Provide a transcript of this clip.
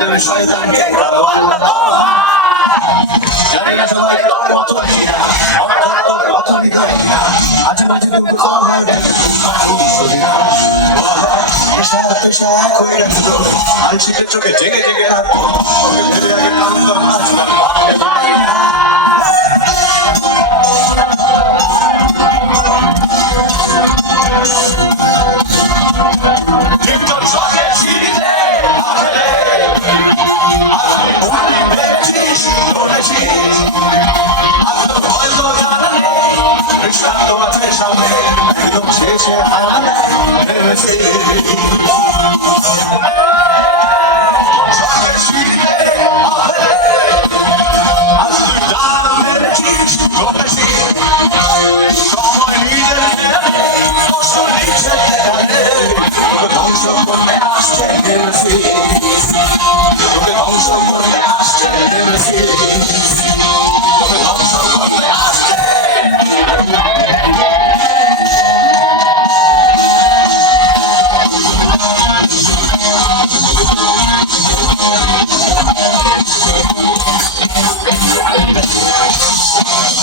শয়তানকে করো আল্লাহ তোবা জানি না সবাই তোর মতো কিনা আমার তোর মতো হৃদয় কিনা আজ বাজে তুমি তোমার দেখে পেশা পেশা করে রাখতো আলসিকে চোখে জেগে জেগে রাখতো ওকে ফেলে আগে কারণ তোর মাছ Sabe, não sei se é